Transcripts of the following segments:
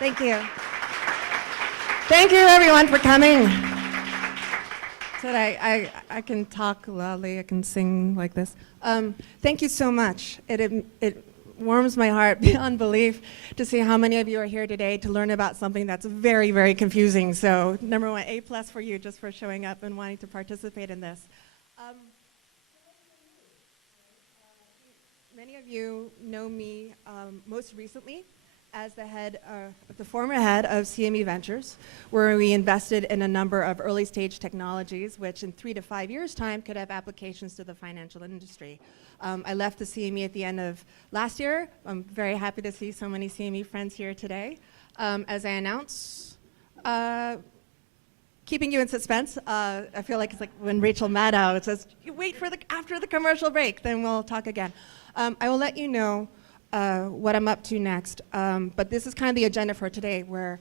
Thank you. Thank you, everyone, for coming. Today, I can talk loudly, I can sing like this. Thank you so much. It warms my heart beyond belief to see how many of you are here today to learn about something that's very, very confusing. So, number one, A+ for you just for showing up and wanting to participate in this. Many of you know me most recently as the former head of CME Ventures, where we invested in a number of early stage technologies, which in 3 to 5 years' time could have applications to the financial industry. I left the CME at the end of last year. I'm very happy to see so many CME friends here today. As I announce, keeping you in suspense, I feel like it's like when Rachel Maddow says, you wait for after the commercial break, then we'll talk again. I will let you know what I'm up to next, but this is kind of the agenda for today, where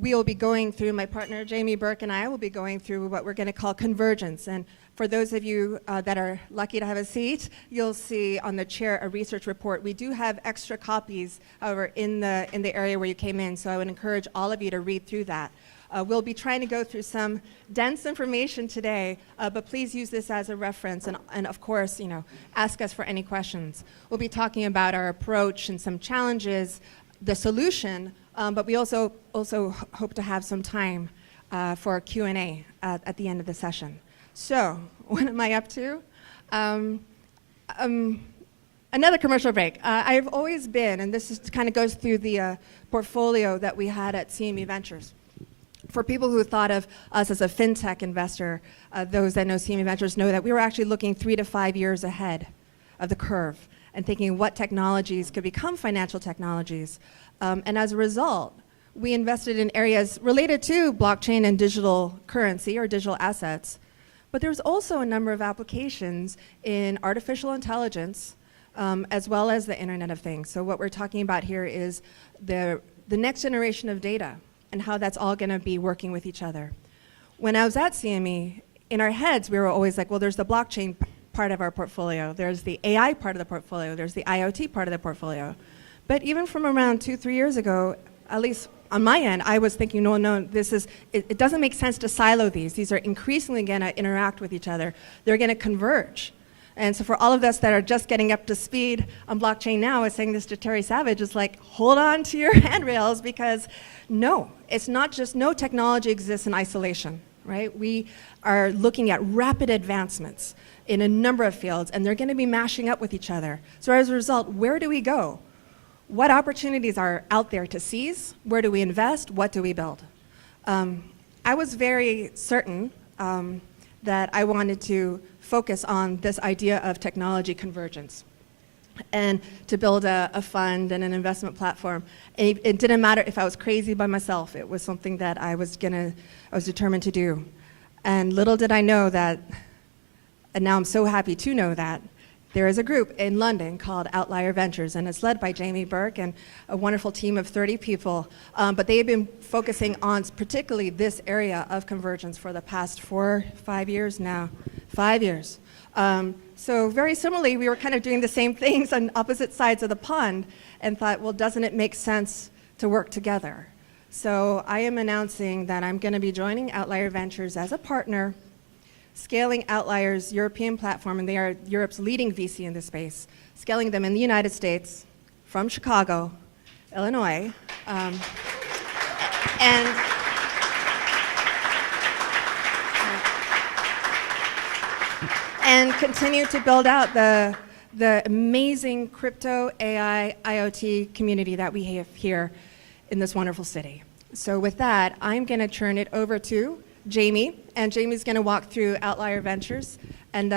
we will be going through, my partner Jamie Burke and I will be going through what we're going to call convergence. And for those of you that are lucky to have a seat, you'll see on the chair a research report. We do have extra copies, however, in the area where you came in, so I would encourage all of you to read through that. We'll be trying to go through some dense information today, but please use this as a reference, and of course, ask us for any questions. We'll be talking about our approach and some challenges, the solution, but we also hope to have some time for a Q&A at the end of the session. So, what am I up to? Another commercial break. I've always been, and this kind of goes through the portfolio that we had at CME Ventures. For people who thought of us as a fintech investor, those that know CME Ventures know that we were actually looking 3 to 5 years ahead of the curve and thinking what technologies could become financial technologies. And as a result, we invested in areas related to blockchain and digital currency or digital assets. But there's also a number of applications in artificial intelligence, as well as the Internet of Things. So what we're talking about here is the next generation of data and how that's all going to be working with each other. When I was at CME, in our heads, we were always like, well, there's the blockchain part of our portfolio, there's the AI part of the portfolio, there's the IoT part of the portfolio. But even from around 2-3 years ago, at least on my end, I was thinking, no, it doesn't make sense to silo these. These are increasingly going to interact with each other. They're going to converge. And so for all of us that are just getting up to speed on blockchain now, I was saying this to Terry Savage, it's like, hold on to your handrails, because no, it's not just, no technology exists in isolation, right? We are looking at rapid advancements in a number of fields, and they're going to be mashing up with each other. So as a result, where do we go? What opportunities are out there to seize? Where do we invest? What do we build? I was very certain that I wanted to focus on this idea of technology convergence and to build a fund and an investment platform. It didn't matter if I was crazy by myself. It was something that I was determined to do. And little did I know that, and now I'm so happy to know that, there is a group in London called Outlier Ventures, and it's led by Jamie Burke and a wonderful team of 30 people. But they have been focusing on particularly this area of convergence for the past 4-5 years now. 5 years. So very similarly, we were kind of doing the same things on opposite sides of the pond and thought, well, doesn't it make sense to work together? So I am announcing that I'm going to be joining Outlier Ventures as a partner, scaling Outlier's European platform, and they are Europe's leading VC in this space, scaling them in the United States, from Chicago, Illinois, and continue to build out the amazing crypto, AI, IoT community that we have here in this wonderful city. So with that, I'm going to turn it over to Jamie, and Jamie's going to walk through Outlier Ventures, and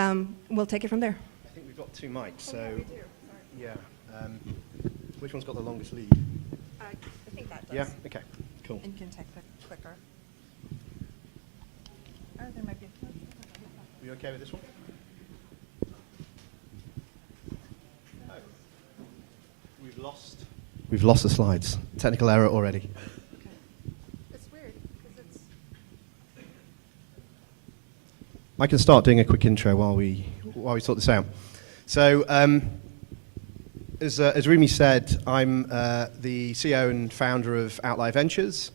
we'll take it from there. I think we've got 2 mics, so we do. Sorry. Yeah. Which one's got the longest lead? I think that does. Yeah. Okay. Cool. And can take the clicker. Oh, there might be. Are you okay with this one? Oh. We've lost the slides. Technical error already. I can start doing a quick intro while we sort this out. So as Rumi said, I'm the CEO and founder of Outlier Ventures.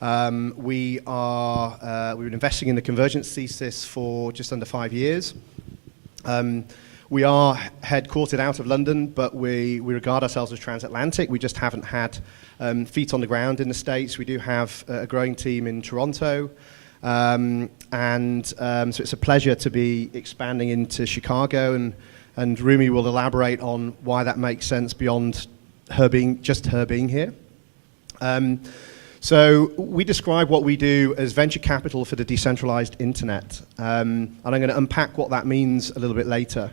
We've been investing in the convergence thesis for just under 5 years. We are headquartered out of London, but we regard ourselves as transatlantic. We just haven't had feet on the ground in the States. We do have a growing team in Toronto. So it's a pleasure to be expanding into Chicago, and Rumi will elaborate on why that makes sense beyond her being here. So we describe what we do as venture capital for the decentralized internet, and I'm going to unpack what that means a little bit later.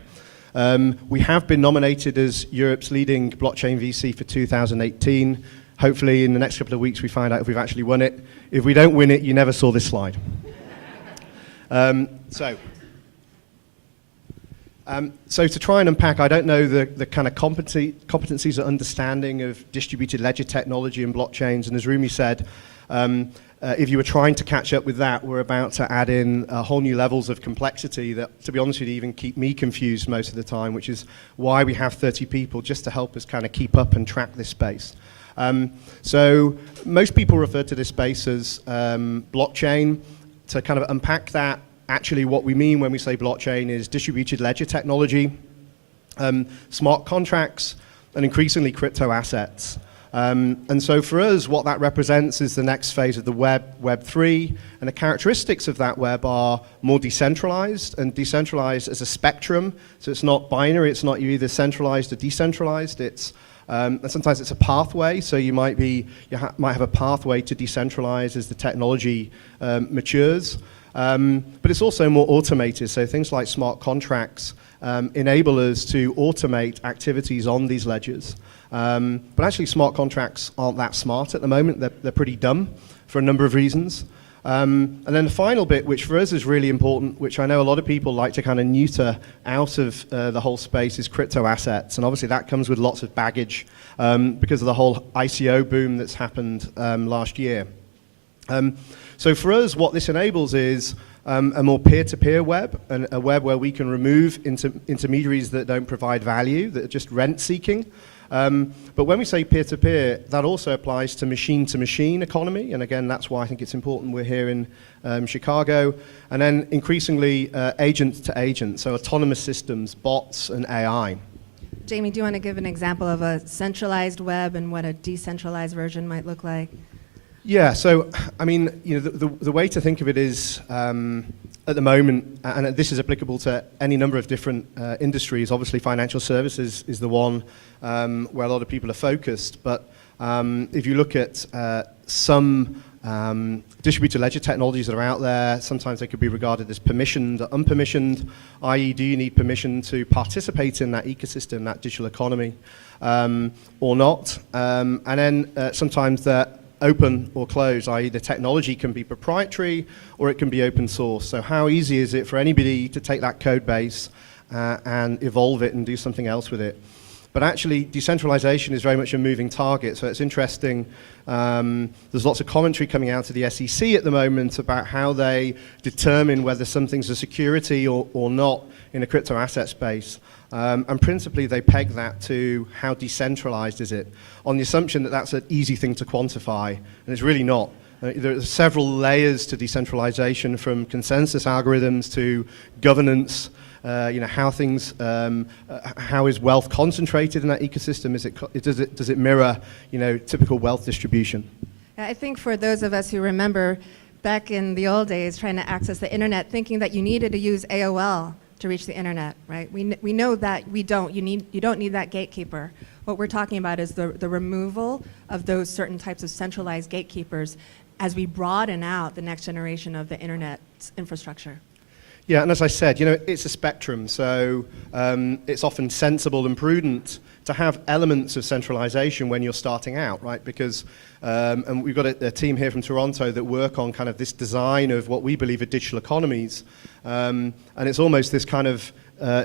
We have been nominated as Europe's leading blockchain VC for 2018. Hopefully in the next couple of weeks we find out if we've actually won it. If we don't win it, you never saw this slide. So to try and unpack, I don't know the kind of competencies or understanding of distributed ledger technology and blockchains, and as Rumi said, if you were trying to catch up with that, we're about to add in whole new levels of complexity that, to be honest with you, even keep me confused most of the time, which is why we have 30 people just to help us kind of keep up and track this space. So most people refer to this space as blockchain. To kind of unpack that, actually what we mean when we say blockchain is distributed ledger technology, smart contracts, and increasingly crypto assets. And so for us, what that represents is the next phase of the Web 3, and the characteristics of that web are more decentralized, and decentralized as a spectrum, so it's not binary, it's not you're either centralized or decentralized, it's and sometimes it's a pathway, so you might have a pathway to decentralize as the technology matures. But it's also more automated, so things like smart contracts enable us to automate activities on these ledgers. But actually smart contracts aren't that smart at the moment, they're pretty dumb for a number of reasons. And then the final bit, which for us is really important, which I know a lot of people like to kind of neuter out of the whole space, is crypto assets. And obviously that comes with lots of baggage because of the whole ICO boom that's happened last year. So for us, what this enables is a more peer-to-peer web, and a web where we can remove intermediaries that don't provide value, that are just rent-seeking. But when we say peer-to-peer, that also applies to machine-to-machine economy, and again, that's why I think it's important we're here in Chicago. And then increasingly agent-to-agent, so autonomous systems, bots, and AI. Jamie, do you want to give an example of a centralized web and what a decentralized version might look like? Yeah, so I mean, you know, the way to think of it is at the moment, and this is applicable to any number of different industries. Obviously, financial services is the one where a lot of people are focused. But if you look at some distributed ledger technologies that are out there, sometimes they could be regarded as permissioned or unpermissioned, i.e., do you need permission to participate in that ecosystem, that digital economy, or not? And then sometimes they're open or closed, i.e. the technology can be proprietary or it can be open source. So how easy is it for anybody to take that code base and evolve it and do something else with it? But actually, decentralization is very much a moving target, so it's interesting. There's lots of commentary coming out of the SEC at the moment about how they determine whether something's a security or not in a crypto asset space. And principally, they peg that to how decentralized is it, on the assumption that that's an easy thing to quantify, and it's really not. There are several layers to decentralization, from consensus algorithms to governance. You know, how things, how is wealth concentrated in that ecosystem? Does it mirror, you know, typical wealth distribution? I think for those of us who remember back in the old days trying to access the internet, thinking that you needed to use AOL to reach the internet, right? We know that you don't need that gatekeeper. What we're talking about is the removal of those certain types of centralized gatekeepers as we broaden out the next generation of the internet infrastructure. Yeah, and as I said, you know, it's a spectrum, so it's often sensible and prudent to have elements of centralization when you're starting out, right? Because, and we've got a team here from Toronto that work on kind of this design of what we believe are digital economies, and it's almost this kind of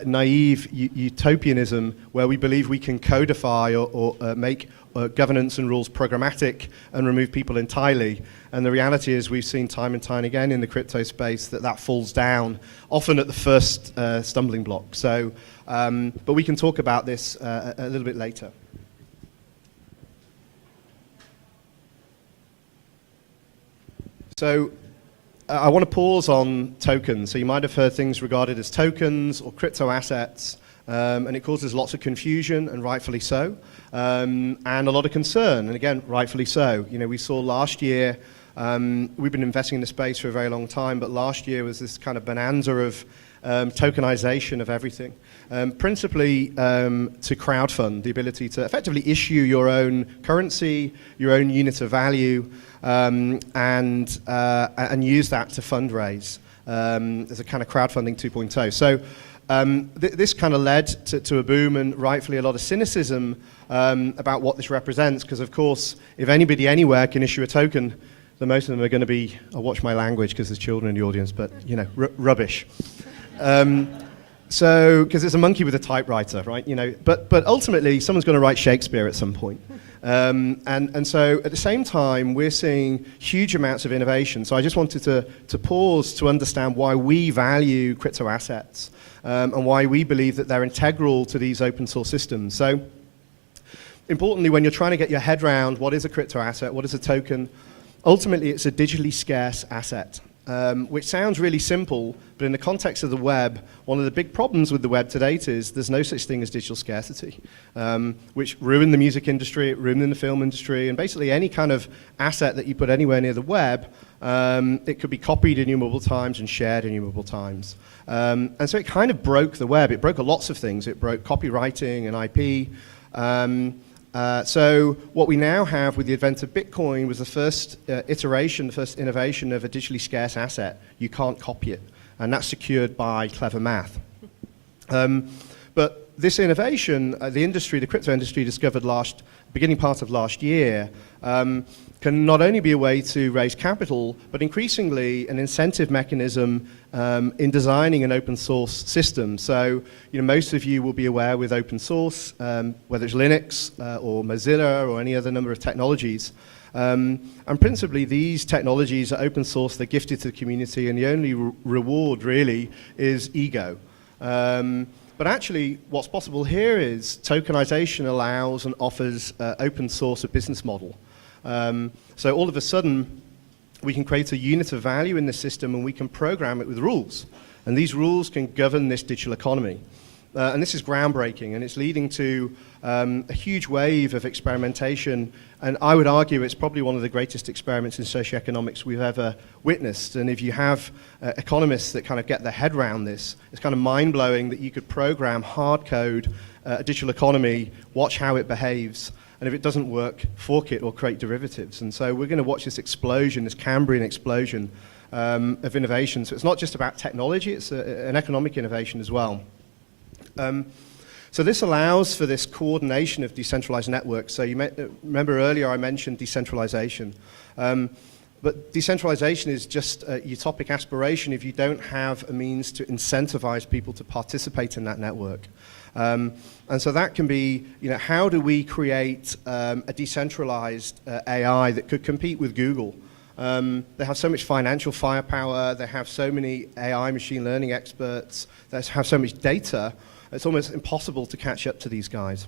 naive utopianism where we believe we can codify or make governance and rules programmatic and remove people entirely. And the reality is we've seen time and time again in the crypto space that falls down, often at the first stumbling block. So But we can talk about this a little bit later. So I want to pause on tokens. So you might have heard things regarded as tokens or crypto assets, and it causes lots of confusion, and rightfully so, and a lot of concern, and again, rightfully so. You know, we saw last year, we've been investing in the space for a very long time, but last year was this kind of bonanza of tokenization of everything, principally to crowdfund, the ability to effectively issue your own currency, your own unit of value, and use that to fundraise as a kind of crowdfunding 2.0. So this kind of led to a boom, and rightfully a lot of cynicism about what this represents, because of course, if anybody anywhere can issue a token, then most of them are going to be, I'll watch my language because there's children in the audience, but you know, rubbish. So, because it's a monkey with a typewriter, right? You know, but ultimately, someone's going to write Shakespeare at some point. And so at the same time, we're seeing huge amounts of innovation. So I just wanted to pause to understand why we value crypto assets, and why we believe that they're integral to these open source systems. So importantly, when you're trying to get your head around what is a crypto asset, what is a token, ultimately it's a digitally scarce asset. Which sounds really simple, but in the context of the web, one of the big problems with the web to date is there's no such thing as digital scarcity, which ruined the music industry, it ruined the film industry, and basically any kind of asset that you put anywhere near the web, it could be copied innumerable times and shared innumerable times. And so it kind of broke the web. It broke lots of things. It broke copywriting and IP. So what we now have with the advent of Bitcoin was the first iteration, the first innovation of a digitally scarce asset. You can't copy it, and that's secured by clever math. But this innovation, the industry, the crypto industry discovered beginning part of last year, can not only be a way to raise capital, but increasingly an incentive mechanism in designing an open source system. So, you know, most of you will be aware with open source, whether it's Linux or Mozilla or any other number of technologies. And principally, these technologies are open source, they're gifted to the community, and the only reward really is ego. But actually, what's possible here is tokenization allows and offers open source a business model. So all of a sudden, we can create a unit of value in the system, and we can program it with rules. And these rules can govern this digital economy. And this is groundbreaking, and it's leading to a huge wave of experimentation. And I would argue it's probably one of the greatest experiments in socioeconomics we've ever witnessed. And if you have economists that kind of get their head around this, it's kind of mind-blowing that you could program hard code a digital economy, watch how it behaves, and if it doesn't work, fork it or create derivatives. And so we're going to watch this explosion, this Cambrian explosion of innovation. So it's not just about technology, it's an economic innovation as well. So this allows for this coordination of decentralized networks. So you remember earlier I mentioned decentralization. But decentralization is just a utopic aspiration if you don't have a means to incentivize people to participate in that network. And so that can be, you know, how do we create a decentralized AI that could compete with Google? They have so much financial firepower, they have so many AI machine learning experts, they have so much data, it's almost impossible to catch up to these guys.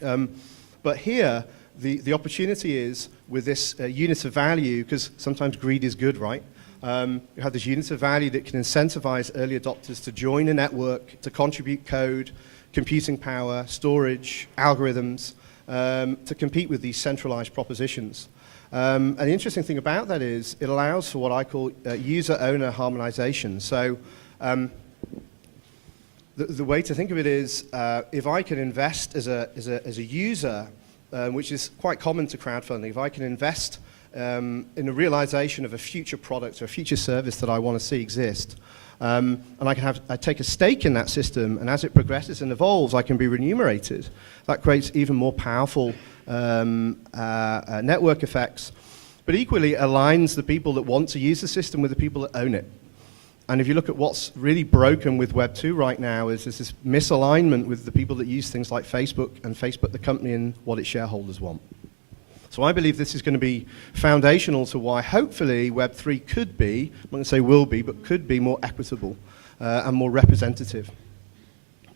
But here, the opportunity is with this unit of value, because sometimes greed is good, right? You have this unit of value that can incentivize early adopters to join a network, to contribute code, computing power, storage, algorithms, to compete with these centralized propositions. And the interesting thing about that is it allows for what I call user-owner harmonization. So the way to think of it is if I can invest as a user, which is quite common to crowdfunding, if I can invest in a realization of a future product or a future service that I want to see exist, and I take a stake in that system, and as it progresses and evolves, I can be remunerated. That creates even more powerful network effects, but equally aligns the people that want to use the system with the people that own it. And if you look at what's really broken with Web 2 right now is there's this misalignment with the people that use things like Facebook and Facebook, the company, and what its shareholders want. So I believe this is going to be foundational to why hopefully Web 3 could be, I'm not going to say will be, but could be more equitable and more representative.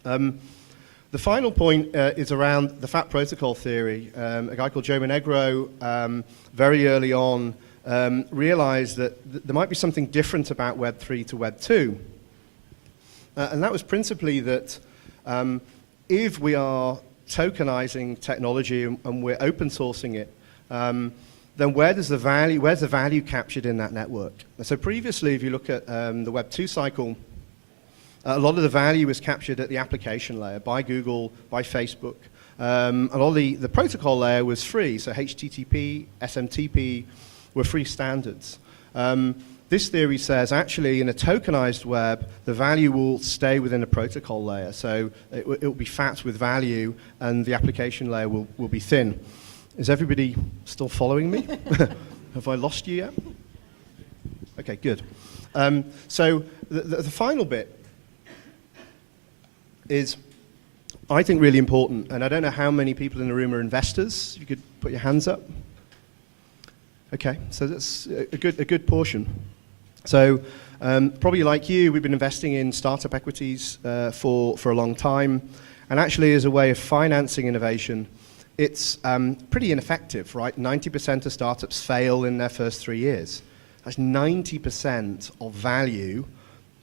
The final point is around the fat protocol theory. A guy called Joe Monegro very early on realized that there might be something different about Web 3 to Web 2. And that was principally that if we are tokenizing technology and we're open sourcing it, then where's the value captured in that network? And so previously, if you look at the Web 2 cycle, a lot of the value was captured at the application layer by Google, by Facebook. And all the protocol layer was free, so HTTP, SMTP were free standards. This theory says actually in a tokenized web, the value will stay within the protocol layer. So it will be fat with value and the application layer will be thin. Is everybody still following me? Have I lost you yet? Okay, good. So the final bit is, I think, really important, and I don't know how many people in the room are investors. You could put your hands up. Okay, so that's a good portion. So probably like you, we've been investing in startup equities for a long time, and actually as a way of financing innovation, it's pretty ineffective, right? 90% of startups fail in their first 3 years. That's 90% of value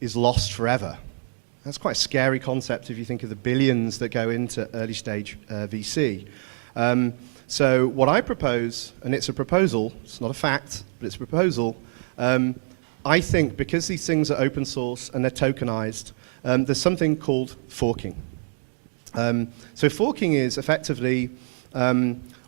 is lost forever. That's quite a scary concept if you think of the billions that go into early stage VC. So what I propose, and it's a proposal, it's not a fact, but it's a proposal, I think because these things are open source and they're tokenized, there's something called forking. So forking is effectively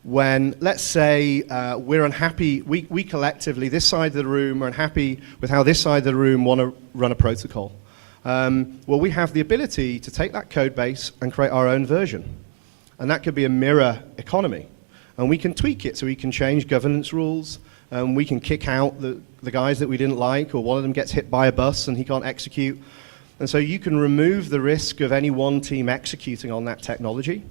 when, let's say, we're unhappy, we collectively, this side of the room, are unhappy with how this side of the room want to run a protocol. Well, we have the ability to take that code base and create our own version. And that could be a mirror economy. And we can tweak it so we can change governance rules. We can kick out the guys that we didn't like, or one of them gets hit by a bus and he can't execute. And so you can remove the risk of any one team executing on that technology.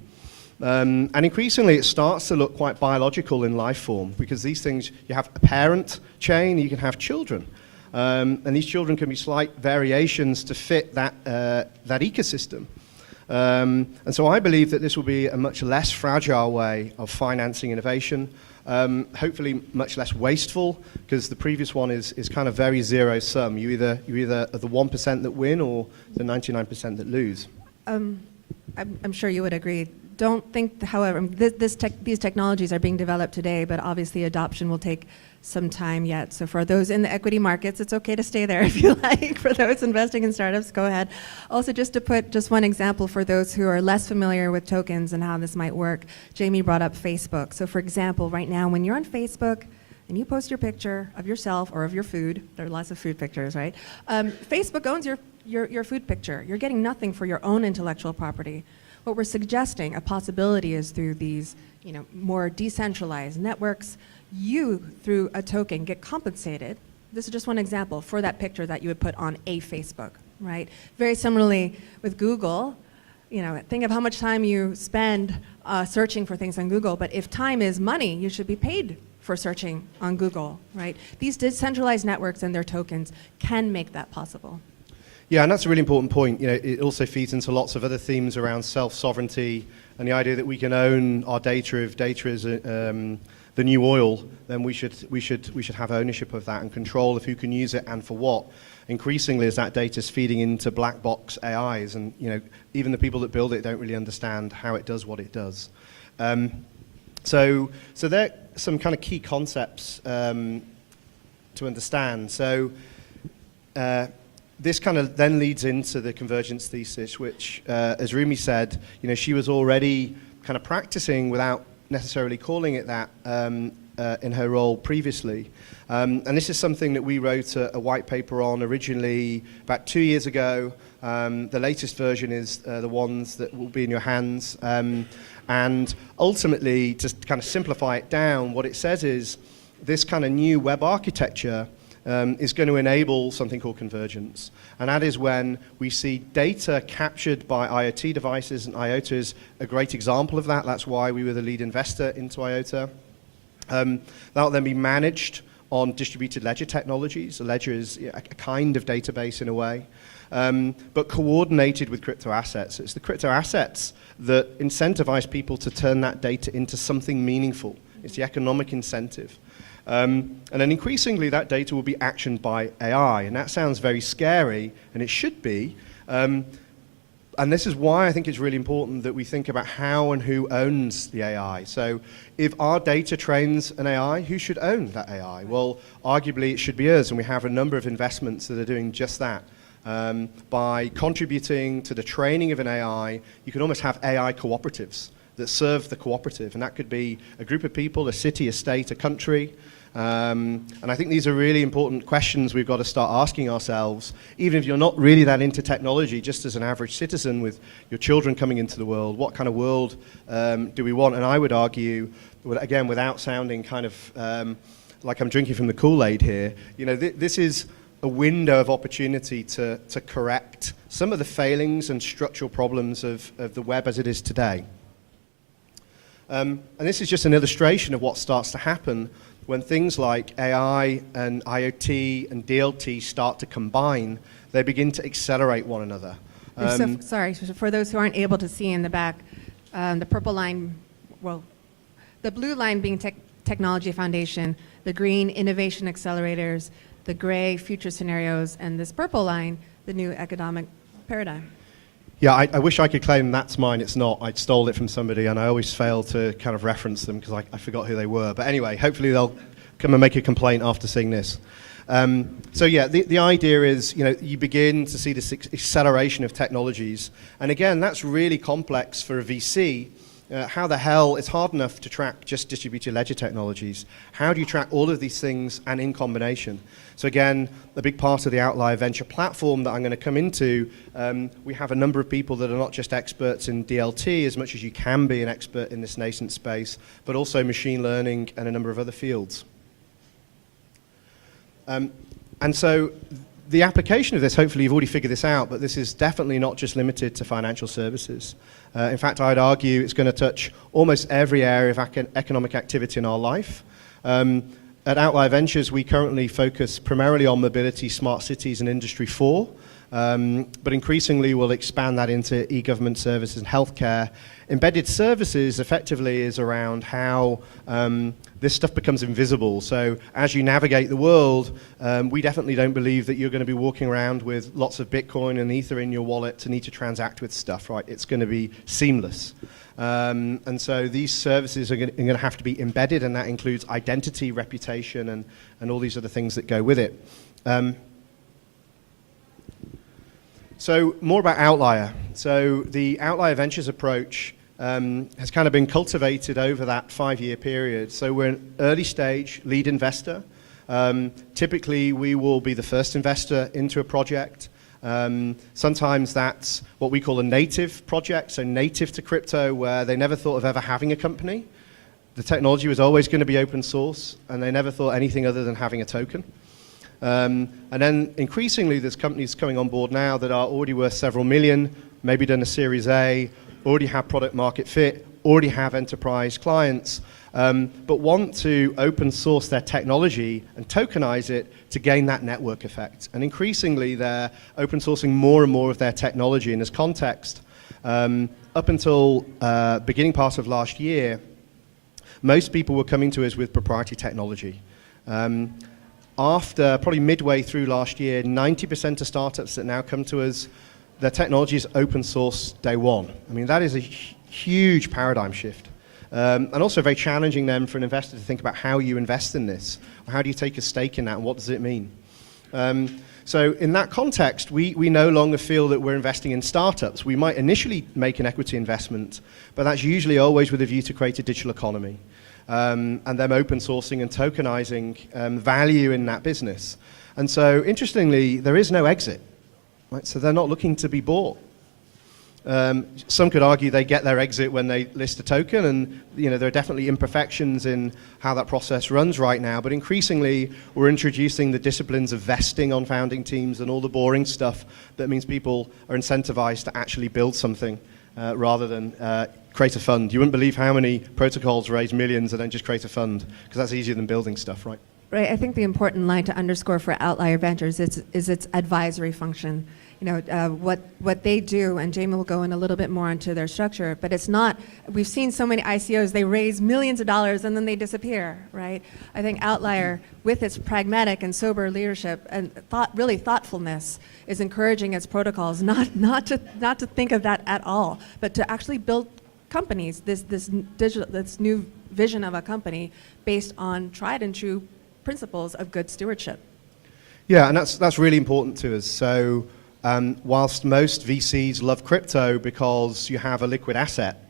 And increasingly, it starts to look quite biological in life form, because these things, you have a parent chain, you can have children. And these children can be slight variations to fit that ecosystem. And so I believe that this will be a much less fragile way of financing innovation, hopefully much less wasteful, because the previous one is kind of very zero-sum. You either are the 1% that win or the 99% that lose. I'm sure you would agree. Don't think, however, these technologies are being developed today, but obviously adoption will take some time yet. So for those in the equity markets, it's okay to stay there if you like. For those investing in startups, go ahead. Also, just to put just one example for those who are less familiar with tokens and how this might work, Jamie brought up Facebook. So for example, right now, when you're on Facebook and you post your picture of yourself or of your food, there are lots of food pictures, right? Facebook owns your food picture. You're getting nothing for your own intellectual property. What we're suggesting, a possibility, is through these more decentralized networks, you, through a token, get compensated. This is just one example for that picture that you would put on a Facebook, right? Very similarly with Google, think of how much time you spend searching for things on Google, but if time is money, you should be paid for searching on Google, right? These decentralized networks and their tokens can make that possible. Yeah, and that's a really important point. It also feeds into lots of other themes around self-sovereignty and the idea that we can own our data. If data is the new oil, then we should have ownership of that and control of who can use it and for what. Increasingly, as that data is feeding into black box AIs, and even the people that build it don't really understand how it does what it does. So there are some kind of key concepts to understand. So this kind of then leads into the convergence thesis, which, as Rumi said, she was already kind of practicing without necessarily calling it that in her role previously. And this is something that we wrote a white paper on originally about 2 years ago. The latest version is the ones that will be in your hands. And ultimately, just to kind of simplify it down, what it says is this kind of new web architecture is going to enable something called convergence. And that is when we see data captured by IoT devices, and IOTA is a great example of that. That's why we were the lead investor into IOTA. That will then be managed on distributed ledger technologies. A ledger is a kind of database in a way. but coordinated with crypto assets. It's the crypto assets that incentivize people to turn that data into something meaningful. It's the economic incentive. And then increasingly, that data will be actioned by AI. And that sounds very scary, and it should be. And this is why I think it's really important that we think about how and who owns the AI. So if our data trains an AI, who should own that AI? Well, arguably, it should be us, and we have a number of investments that are doing just that. By contributing to the training of an AI, you can almost have AI cooperatives that serve the cooperative, and that could be a group of people, a city, a state, a country. And I think these are really important questions we've got to start asking ourselves, even if you're not really that into technology, just as an average citizen with your children coming into the world, what kind of world do we want? And I would argue, again, without sounding kind of like I'm drinking from the Kool-Aid here, you know, this is a window of opportunity to correct some of the failings and structural problems of the web as it is today. And this is just an illustration of what starts to happen when things like AI and IoT and DLT start to combine. They begin to accelerate one another. Sorry, so for those who aren't able to see in the back, the purple line, well, the blue line being technology foundation, the green innovation accelerators, the gray future scenarios, and this purple line, the new economic paradigm. Yeah, I wish I could claim that's mine. It's not. I stole it from somebody, and I always fail to kind of reference them because I forgot who they were. But anyway, hopefully they'll come and make a complaint after seeing this. So yeah, the idea is, you know, you begin to see this acceleration of technologies. And again, that's really complex for a VC. How the hell, it's hard enough to track just distributed ledger technologies. How do you track all of these things and in combination? So again, a big part of the Outlier Venture platform that I'm going to come into, we have a number of people that are not just experts in DLT, as much as you can be an expert in this nascent space, but also machine learning and a number of other fields. And so the application of this, hopefully you've already figured this out, but this is definitely not just limited to financial services. In fact, I'd argue it's going to touch almost every area of economic activity in our life. At Outlier Ventures, we currently focus primarily on mobility, smart cities, and Industry 4. But increasingly, we'll expand that into e-government services and healthcare. Embedded services effectively is around how this stuff becomes invisible. So as you navigate the world, we definitely don't believe that you're going to be walking around with lots of Bitcoin and Ether in your wallet to need to transact with stuff, right? It's going to be seamless. And so these services are going to have to be embedded, and that includes identity, reputation, and all these other things that go with it. So more about Outlier. So the Outlier Ventures approach has kind of been cultivated over that 5-year period. So we're an early stage lead investor. Typically, we will be the first investor into a project. Sometimes that's what we call a native project, so native to crypto, where they never thought of ever having a company. The technology was always going to be open source, and they never thought anything other than having a token. And then increasingly, there's companies coming on board now that are already worth several million, maybe done a Series A, already have product market fit, already have enterprise clients, but want to open source their technology and tokenize it to gain that network effect. And increasingly, they're open sourcing more and more of their technology. In this context, up until beginning part of last year, most people were coming to us with proprietary technology. After probably midway through last year, 90% of startups that now come to us, their technology is open source day one. I mean, that is a huge paradigm shift. And also very challenging then for an investor to think about how you invest in this. How do you take a stake in that, and what does it mean? So in that context, we no longer feel that we're investing in startups. We might initially make an equity investment, but that's usually always with a view to create a digital economy. And them open sourcing and tokenizing value in that business. And so interestingly, there is no exit. Right? So they're not looking to be bought. Some could argue they get their exit when they list a token, and there are definitely imperfections in how that process runs right now, but increasingly we're introducing the disciplines of vesting on founding teams and all the boring stuff that means people are incentivized to actually build something rather than create a fund. You wouldn't believe how many protocols raise millions and then just create a fund, because that's easier than building stuff, right? Right. I think the important line to underscore for Outlier Ventures is its advisory function. what they do, and Jamie will go in a little bit more into their structure, but it's not, we've seen so many ICOs, they raise millions of dollars and then they disappear, right? I think Outlier, with its pragmatic and sober leadership and thoughtfulness, is encouraging its protocols not to think of that at all, but to actually build companies, this new vision of a company based on tried and true principles of good stewardship. Yeah, and that's really important to us. So whilst most VCs love crypto because you have a liquid asset,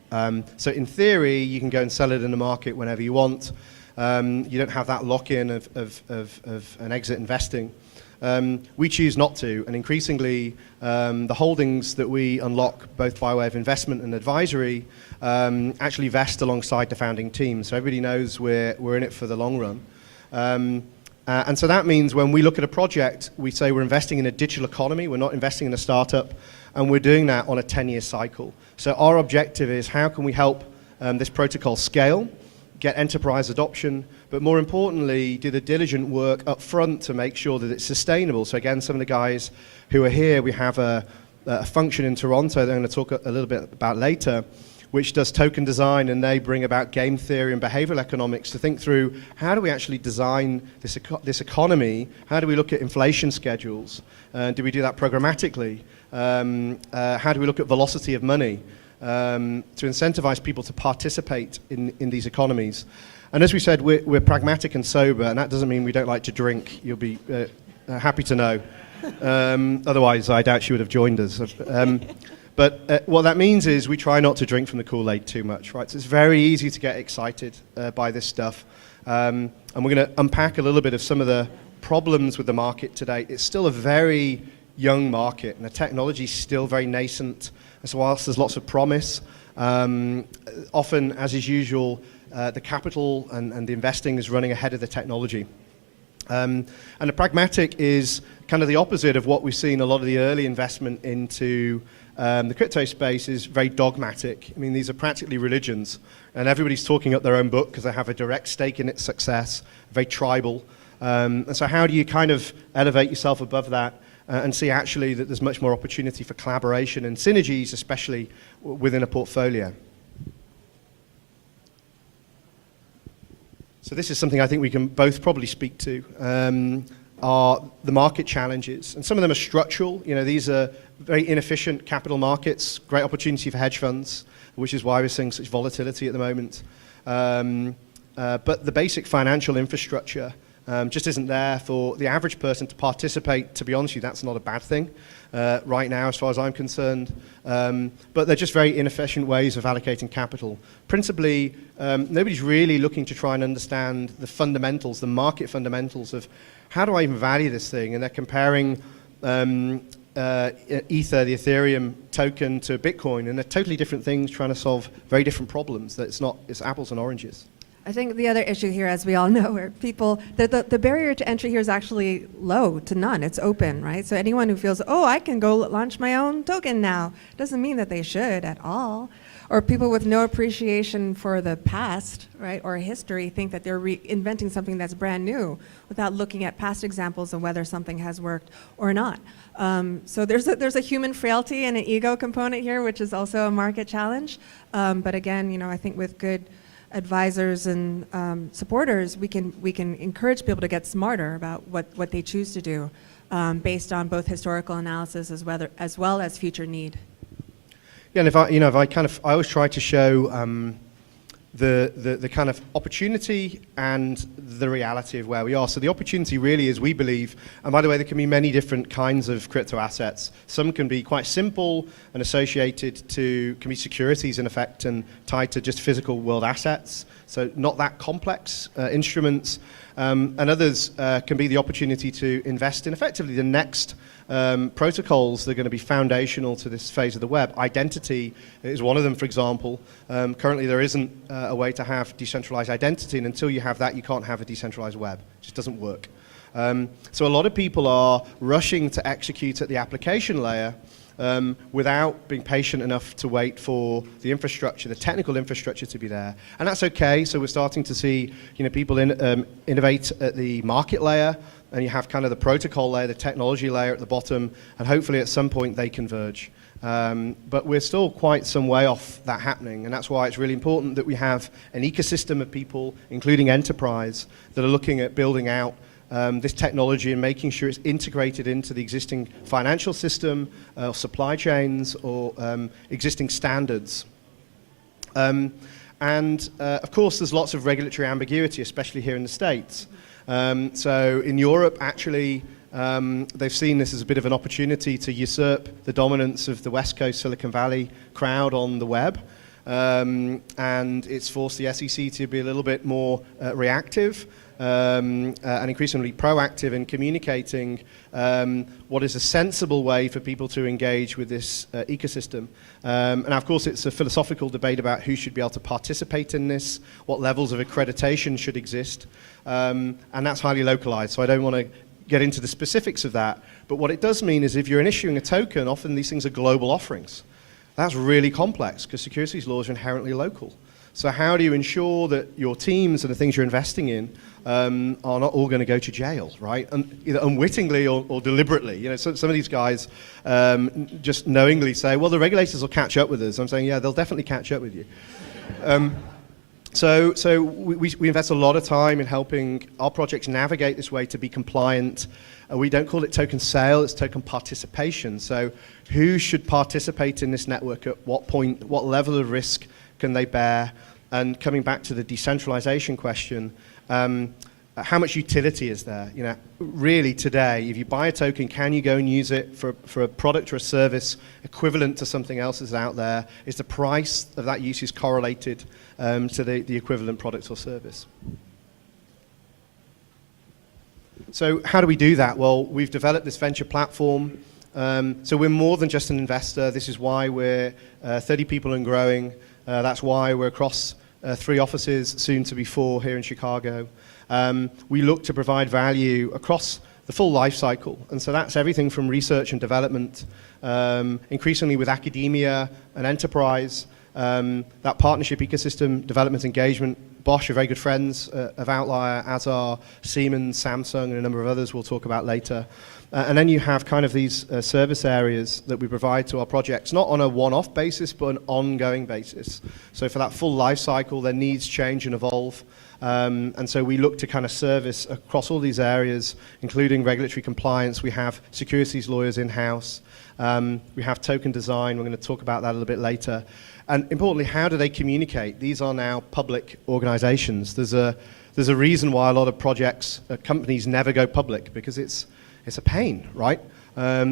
so in theory you can go and sell it in the market whenever you want. You don't have that lock-in of an exit investing. We choose not to, and increasingly the holdings that we unlock both by way of investment and advisory actually vest alongside the founding team. So everybody knows we're in it for the long run. And so that means when we look at a project, we say we're investing in a digital economy, we're not investing in a startup, and we're doing that on a 10-year cycle. So our objective is how can we help this protocol scale, get enterprise adoption, but more importantly, do the diligent work up front to make sure that it's sustainable. So again, some of the guys who are here, we have a function in Toronto that I'm going to talk a little bit about later, which does token design, and they bring about game theory and behavioral economics to think through how do we actually design this economy, how do we look at inflation schedules, do we do that programmatically, how do we look at velocity of money to incentivize people to participate in these economies. And as we said, we're pragmatic and sober, and that doesn't mean we don't like to drink. You'll be happy to know. Otherwise, I doubt you would have joined us. But what that means is we try not to drink from the Kool-Aid too much, right? So it's very easy to get excited by this stuff. And we're going to unpack a little bit of some of the problems with the market today. It's still a very young market, and the technology is still very nascent. And so whilst there's lots of promise, often, as is usual, the capital and the investing is running ahead of the technology. And the pragmatic is kind of the opposite of what we've seen a lot of the early investment into the crypto space is very dogmatic. I mean, these are practically religions, and everybody's talking up their own book because they have a direct stake in its success, very tribal. And so how do you kind of elevate yourself above that and see actually that there's much more opportunity for collaboration and synergies, especially within a portfolio? So this is something I think we can both probably speak to, are the market challenges. And some of them are structural. You know, these are very inefficient capital markets, great opportunity for hedge funds, which is why we're seeing such volatility at the moment. But the basic financial infrastructure just isn't there for the average person to participate. To be honest with you, that's not a bad thing right now as far as I'm concerned. But they're just very inefficient ways of allocating capital. Principally, nobody's really looking to try and understand the fundamentals, the market fundamentals of how do I even value this thing? And they're comparing Ether, the Ethereum token, to Bitcoin, and they're totally different things trying to solve very different problems. That it's apples and oranges. I think the other issue here, as we all know, are people, the barrier to entry here is actually low to none. It's open, right? So anyone who feels, oh, I can go launch my own token now, doesn't mean that they should at all. Or people with no appreciation for the past, right, or history think that they're reinventing something that's brand new without looking at past examples and whether something has worked or not. So there's a human frailty and an ego component here, which is also a market challenge. But again, you know, I think with good advisors and supporters, we can encourage people to get smarter about what they choose to do based on both historical analysis as well as future need. Yeah, and I always try to show the kind of opportunity and the reality of where we are. So the opportunity really is, we believe, and by the way, there can be many different kinds of crypto assets. Some can be quite simple and associated can be securities in effect and tied to just physical world assets. So not that complex instruments. And others can be the opportunity to invest in effectively the next protocols that are going to be foundational to this phase of the web. Identity is one of them, for example. Currently there isn't a way to have decentralized identity, and until you have that, you can't have a decentralized web. It just doesn't work. So a lot of people are rushing to execute at the application layer, without being patient enough to wait for the infrastructure, the technical infrastructure to be there. And that's okay. So we're starting to see people innovate at the market layer, and you have kind of the protocol layer, the technology layer at the bottom, and hopefully at some point they converge. But we're still quite some way off that happening, and that's why it's really important that we have an ecosystem of people, including enterprise, that are looking at building out this technology and making sure it's integrated into the existing financial system, supply chains, or existing standards. Of course, there's lots of regulatory ambiguity, especially here in the States. So in Europe, actually, they've seen this as a bit of an opportunity to usurp the dominance of the West Coast Silicon Valley crowd on the web. And it's forced the SEC to be a little bit more reactive and increasingly proactive in communicating what is a sensible way for people to engage with this ecosystem. And of course, it's a philosophical debate about who should be able to participate in this, what levels of accreditation should exist, and that's highly localized, so I don't want to get into the specifics of that. But what it does mean is if you're issuing a token, often these things are global offerings. That's really complex because securities laws are inherently local. So how do you ensure that your teams and the things you're investing in are not all going to go to jail, right? And either unwittingly or deliberately. Some of these guys just knowingly say, well, the regulators will catch up with us. I'm saying, yeah, they'll definitely catch up with you. So we invest a lot of time in helping our projects navigate this way to be compliant. We don't call it token sale, it's token participation. So who should participate in this network at what point, what level of risk can they bear? And coming back to the decentralization question, how much utility is there? Really today, if you buy a token, can you go and use it for a product or a service equivalent to something else that's out there? Is the price of that use correlated to the equivalent product or service? So how do we do that? Well, we've developed this venture platform. So we're more than just an investor. This is why we're 30 people and growing. That's why we're across 3 offices, soon to be 4 here in Chicago. We look to provide value across the full life cycle. And so that's everything from research and development, increasingly with academia and enterprise, that partnership ecosystem, development engagement. Bosch are very good friends of Outlier, as are Siemens, Samsung, and a number of others we'll talk about later. And then you have kind of these service areas that we provide to our projects, not on a one-off basis, but an ongoing basis. So for that full life cycle, their needs change and evolve. And so we look to kind of service across all these areas, including regulatory compliance. We have securities lawyers in-house. We have token design. We're going to talk about that a little bit later. And importantly, how do they communicate? These are now public organizations. There's a reason why a lot of projects, companies never go public, because it's a pain, right?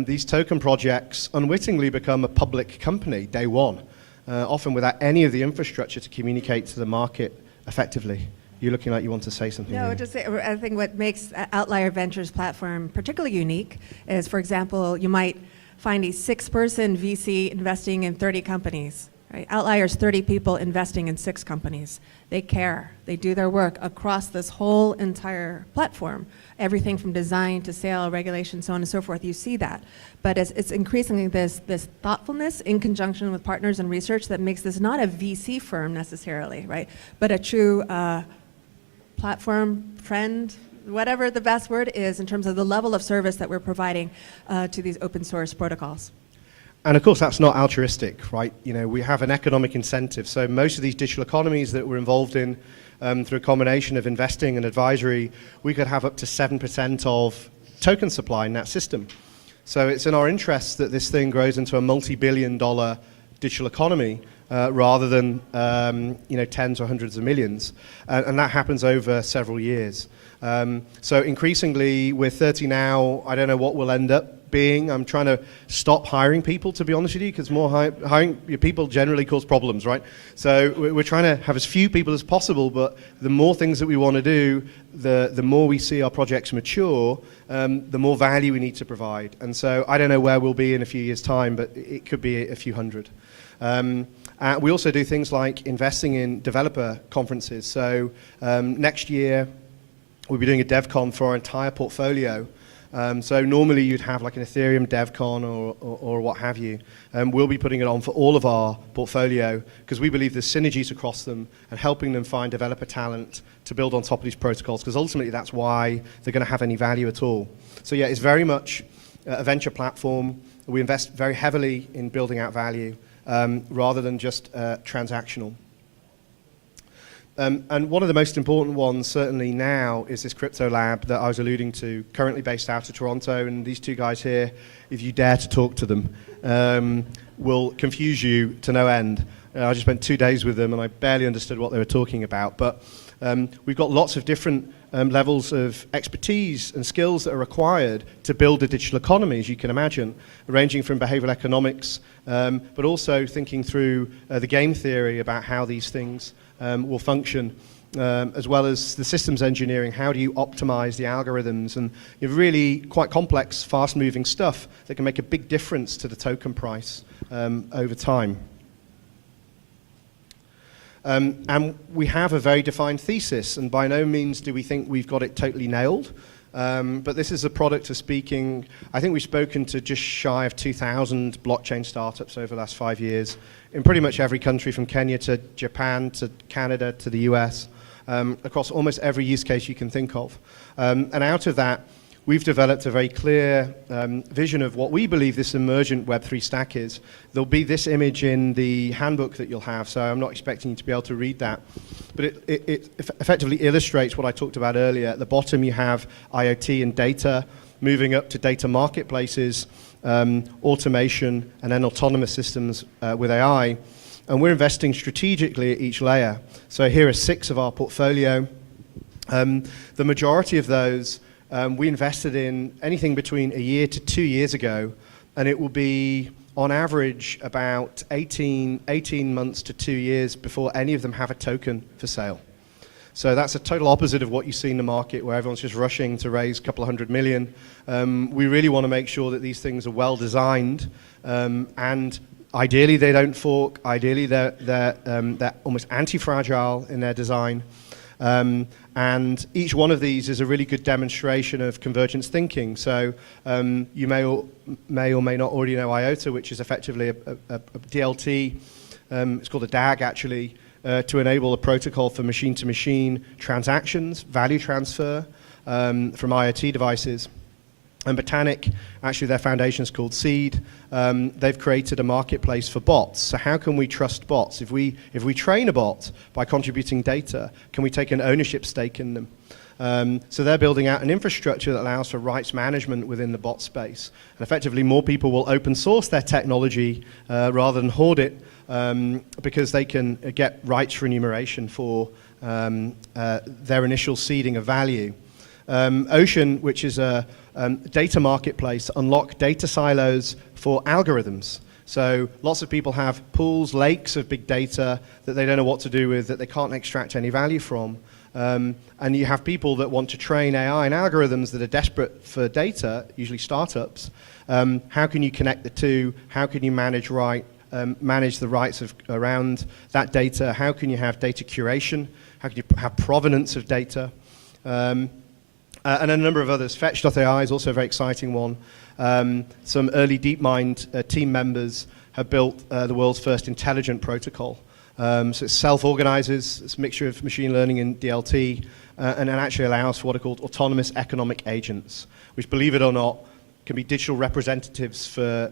These token projects unwittingly become a public company day one, often without any of the infrastructure to communicate to the market effectively. You're looking like you want to say something. No, I think what makes Outlier Ventures platform particularly unique is, for example, you might find a 6-person VC investing in 30 companies. Right? Outlier's 30 people investing in 6 companies. They care. They do their work across this whole entire platform. Everything from design to sale, regulation, so on and so forth. You see that. But it's increasingly this thoughtfulness in conjunction with partners and research that makes this not a VC firm necessarily, right? But a true platform, friend, whatever the best word is in terms of the level of service that we're providing to these open source protocols. And of course, that's not altruistic, right? We have an economic incentive. So most of these digital economies that we're involved in, through a combination of investing and advisory, we could have up to 7% of token supply in that system. So it's in our interest that this thing grows into a multi-billion-dollar digital economy rather than tens or hundreds of millions. And that happens over several years. So increasingly, we're 30 now. I don't know what we'll end up being. I'm trying to stop hiring people, to be honest with you, because more hiring people generally cause problems, right? So we're trying to have as few people as possible, but the more things that we want to do, the more we see our projects mature, the more value we need to provide. And so I don't know where we'll be in a few years' time, but it could be a few hundred. We also do things like investing in developer conferences. So next year, we'll be doing a DevCon for our entire portfolio. So normally you'd have like an Ethereum DevCon or what have you. We'll be putting it on for all of our portfolio because we believe there's synergies across them and helping them find developer talent to build on top of these protocols, because ultimately that's why they're going to have any value at all. So yeah, it's very much a venture platform. We invest very heavily in building out value rather than just transactional. And one of the most important ones, certainly now, is this crypto lab that I was alluding to, currently based out of Toronto. And these two guys here, if you dare to talk to them, will confuse you to no end. I just spent 2 days with them, and I barely understood what they were talking about. But we've got lots of different levels of expertise and skills that are required to build a digital economy, as you can imagine, ranging from behavioral economics, but also thinking through the game theory about how these things will function, as well as the systems engineering. How do you optimize the algorithms? And you have really quite complex, fast-moving stuff that can make a big difference to the token price over time. And we have a very defined thesis, and by no means do we think we've got it totally nailed. But this is a product of speaking. I think we've spoken to just shy of 2,000 blockchain startups over the last 5 years in pretty much every country, from Kenya to Japan to Canada to the US, across almost every use case you can think of. And out of that, we've developed a very clear vision of what we believe this emergent Web3 stack is. There'll be this image in the handbook that you'll have, so I'm not expecting you to be able to read that. But it effectively illustrates what I talked about earlier. At the bottom, you have IoT and data, moving up to data marketplaces, automation, and then autonomous systems with AI. And we're investing strategically at each layer. So here are 6 of our portfolio. The majority of those we invested in anything between a year to 2 years ago, and it will be on average about 18 months to 2 years before any of them have a token for sale. So that's a total opposite of what you see in the market, where everyone's just rushing to raise a couple of $100 million. We really want to make sure that these things are well designed, and ideally they don't fork. Ideally they're almost anti-fragile in their design. And each one of these is a really good demonstration of convergence thinking. So you may or may not already know IOTA, which is effectively a DLT. It's called a DAG, actually, to enable a protocol for machine-to-machine transactions, value transfer from IoT devices. And Botanic, actually their foundation is called Seed. They've created a marketplace for bots. So how can we trust bots? If we train a bot by contributing data, can we take an ownership stake in them? So they're building out an infrastructure that allows for rights management within the bot space. And effectively, more people will open source their technology rather than hoard it, because they can get rights for enumeration for their initial seeding of value. Ocean, which is a data marketplace, unlock data silos for algorithms. So lots of people have pools, lakes of big data that they don't know what to do with, that they can't extract any value from. And you have people that want to train AI and algorithms that are desperate for data, usually startups. How can you connect the two? How can you manage the rights around that data? How can you have data curation? How can you have provenance of data? And a number of others. Fetch.ai is also a very exciting one. Some early DeepMind team members have built the world's first intelligent protocol. So it self-organizes, it's a mixture of machine learning and DLT, and it actually allows for what are called autonomous economic agents, which, believe it or not, can be digital representatives for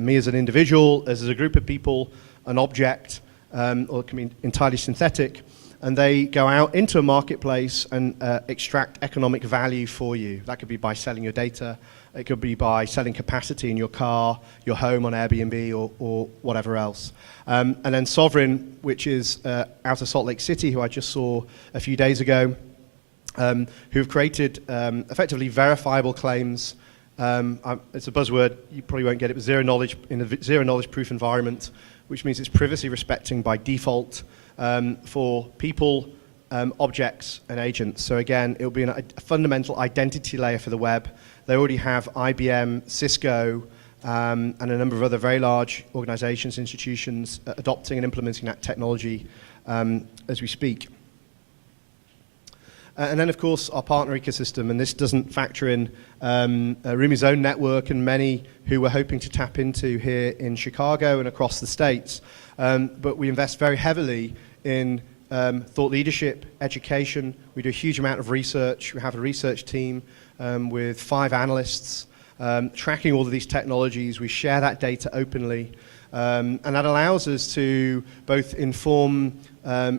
me as an individual, as a group of people, an object, or it can be entirely synthetic. And they go out into a marketplace and extract economic value for you. That could be by selling your data. It could be by selling capacity in your car, your home on Airbnb, or whatever else. And then Sovereign, which is out of Salt Lake City, who I just saw a few days ago, who've created effectively verifiable claims. It's a buzzword, you probably won't get it, but zero knowledge in a zero knowledge proof environment, which means it's privacy respecting by default. For people, objects, and agents. So again, it will be a fundamental identity layer for the web. They already have IBM, Cisco, and a number of other very large organizations, institutions adopting and implementing that technology as we speak. And then, of course, our partner ecosystem, and this doesn't factor in Rumi's own network and many who we're hoping to tap into here in Chicago and across the States. But we invest very heavily in thought leadership, education. We do a huge amount of research. We have a research team with 5 analysts tracking all of these technologies. We share that data openly. And that allows us to both inform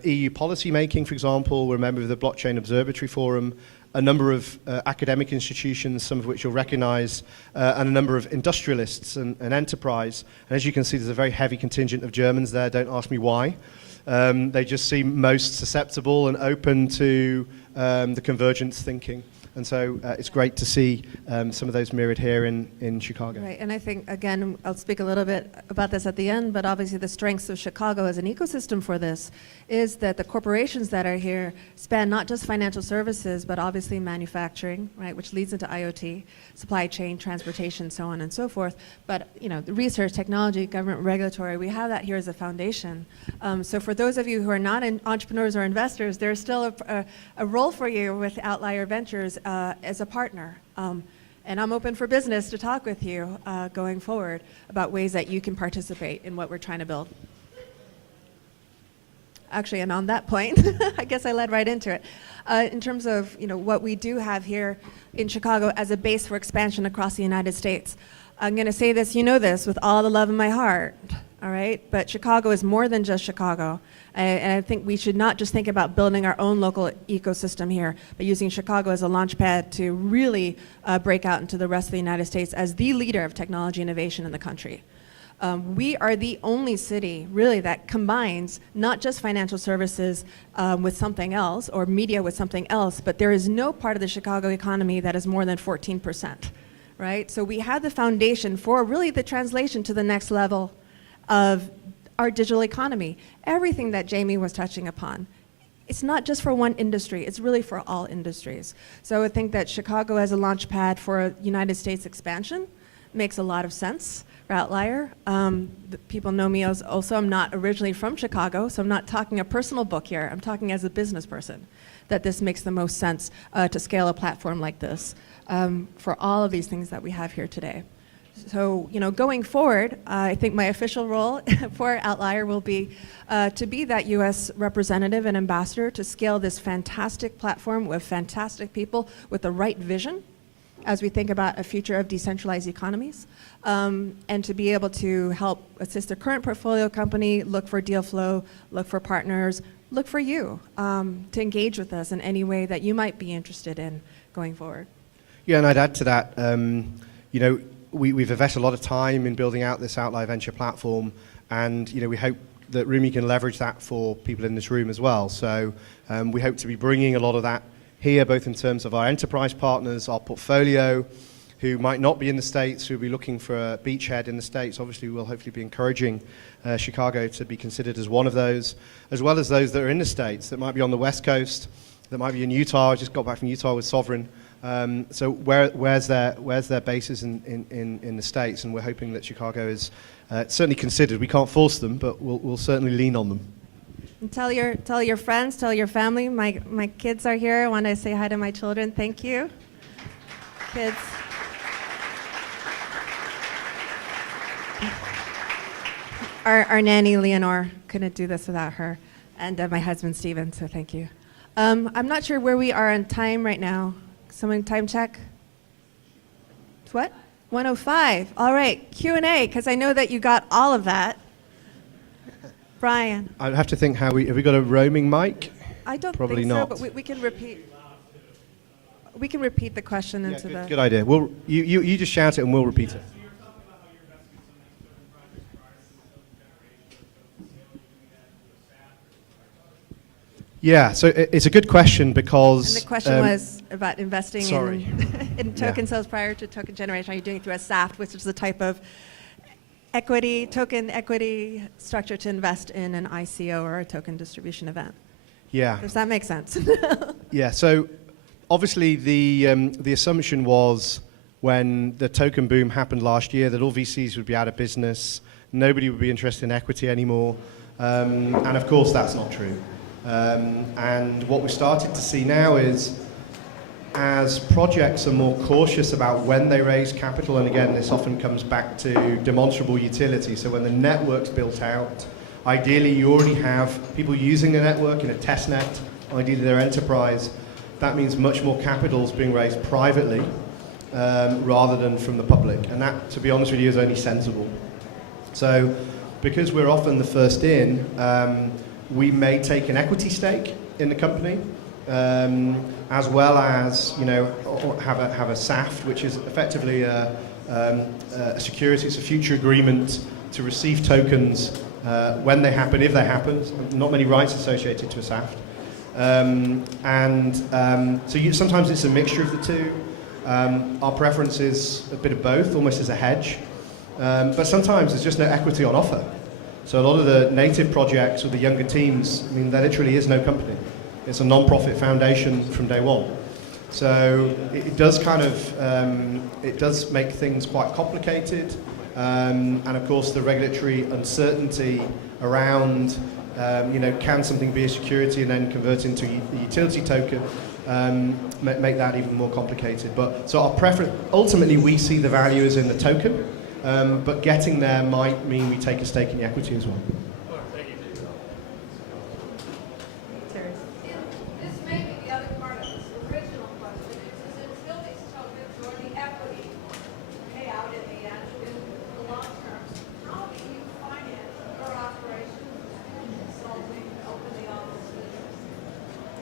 EU policy making, for example. We're a member of the Blockchain Observatory Forum, a number of academic institutions, some of which you'll recognize, and a number of industrialists and enterprise. And as you can see, there's a very heavy contingent of Germans there. Don't ask me why. They just seem most susceptible and open to the convergence thinking. And so it's great to see some of those mirrored here in Chicago. Right, and I think, again, I'll speak a little bit about this at the end, but obviously the strengths of Chicago as an ecosystem for this is that the corporations that are here span not just financial services, but obviously manufacturing, right, which leads into IoT, supply chain, transportation, so on and so forth. But, you know, the research, technology, government, regulatory, we have that here as a foundation. So for those of you who are not entrepreneurs or investors, there's still a role for you with Outlier Ventures as a partner. And I'm open for business to talk with you going forward about ways that you can participate in what we're trying to build. Actually, and on that point, I guess I led right into it. In terms of, you know, what we do have here in Chicago as a base for expansion across the United States. I'm going to say this, you know this, with all the love in my heart, all right? But Chicago is more than just Chicago. And I think we should not just think about building our own local ecosystem here, but using Chicago as a launch pad to really break out into the rest of the United States as the leader of technology innovation in the country. We are the only city, really, that combines not just financial services with something else, or media with something else, but there is no part of the Chicago economy that is more than 14%, right? So we have the foundation for really the translation to the next level of our digital economy. Everything that Jamie was touching upon. It's not just for one industry, it's really for all industries. So I think that Chicago as a launch pad for United States expansion makes a lot of sense for Outlier. People know me as also, I'm not originally from Chicago, so I'm not talking a personal book here, I'm talking as a business person, that this makes the most sense to scale a platform like this for all of these things that we have here today. So, you know, going forward, I think my official role for Outlier will be to be that U.S. representative and ambassador to scale this fantastic platform with fantastic people with the right vision as we think about a future of decentralized economies, and to be able to help assist the current portfolio company, look for deal flow, look for partners, look for you to engage with us in any way that you might be interested in going forward. Yeah, and I'd add to that, you know, we've invested a lot of time in building out this Outlier Venture platform, and you know, we hope that Rumi can leverage that for people in this room as well. So we hope to be bringing a lot of that here, both in terms of our enterprise partners, our portfolio, who might not be in the States, who will be looking for a beachhead in the States. Obviously, we'll hopefully be encouraging Chicago to be considered as one of those, as well as those that are in the States, that might be on the West Coast, that might be in Utah. I just got back from Utah with Sovereign. So where's their bases in the States, and we're hoping that Chicago is certainly considered. We can't force them, but we'll certainly lean on them. And tell your friends, tell your family. My kids are here. I want to say hi to my children. Thank you, kids. Our nanny Leonore couldn't do this without her, and my husband Steven. So thank you. I'm not sure where we are on time right now. Someone time check? It's what? 1:05. All right, Q&A, because I know that you got all of that. Brian. I'd have to think have we got a roaming mic? I don't Probably think not. so, but we can repeat. We can repeat the question into the. Good idea. You just shout it and we'll repeat it. Yeah, so it's a good question because... And the question was about investing sorry. in token sales prior to token generation. Are you doing it through a SAFT, which is the type of token equity structure to invest in an ICO or a token distribution event? Yeah. Does that make sense? Yeah, so obviously the assumption was when the token boom happened last year that all VCs would be out of business, nobody would be interested in equity anymore, and of course that's not true. And what we're starting to see now is, as projects are more cautious about when they raise capital, and again, this often comes back to demonstrable utility. So when the network's built out, ideally you already have people using the network in a test net, ideally their enterprise. That means much more capital is being raised privately rather than from the public. And that, to be honest with you, is only sensible. So because we're often the first in, we may take an equity stake in the company, as well as have a SAFT, which is effectively a security. It's a future agreement to receive tokens when they happen, if they happen. Not many rights associated to a SAFT. Sometimes it's a mixture of the two. Our preference is a bit of both, almost as a hedge. But sometimes there's just no equity on offer. So a lot of the native projects with the younger teams, I mean, there literally is no company. It's a non-profit foundation from day one. So it does it does make things quite complicated. And of course, the regulatory uncertainty around, can something be a security and then convert into a utility token, make that even more complicated. But so our preference, ultimately, we see the value as in the token, but getting there might mean we take a stake in the equity as well. This may be the other part of this original question. Is until these tokens or the equity pay out in the end in the long term, how do you finance your operations, consulting, opening offices?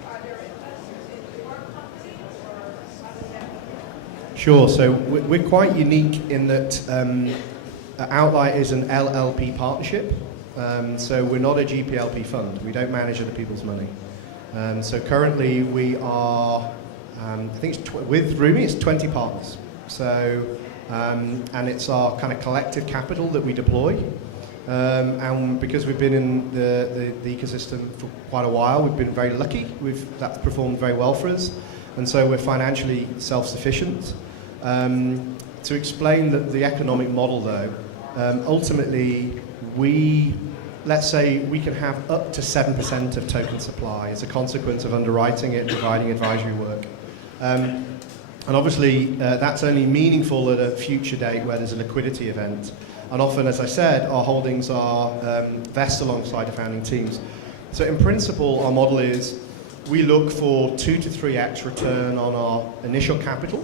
Are there investors in your company, or how does that work? Sure. So we're quite unique in that Outlier is an LLP partnership. So we're not a GPLP fund. We don't manage other people's money. So currently we are, I think with Rumi, it's 20 partners. So, and it's our kind of collective capital that we deploy. And because we've been in the ecosystem for quite a while, we've been very lucky. That's performed very well for us. And so we're financially self-sufficient. To explain the economic model though, ultimately let's say we can have up to 7% of token supply as a consequence of underwriting it and providing advisory work. And obviously that's only meaningful at a future date where there's a liquidity event. And often, as I said, our holdings are vest alongside the founding teams. So in principle, our model is we look for 2 to 3x return on our initial capital,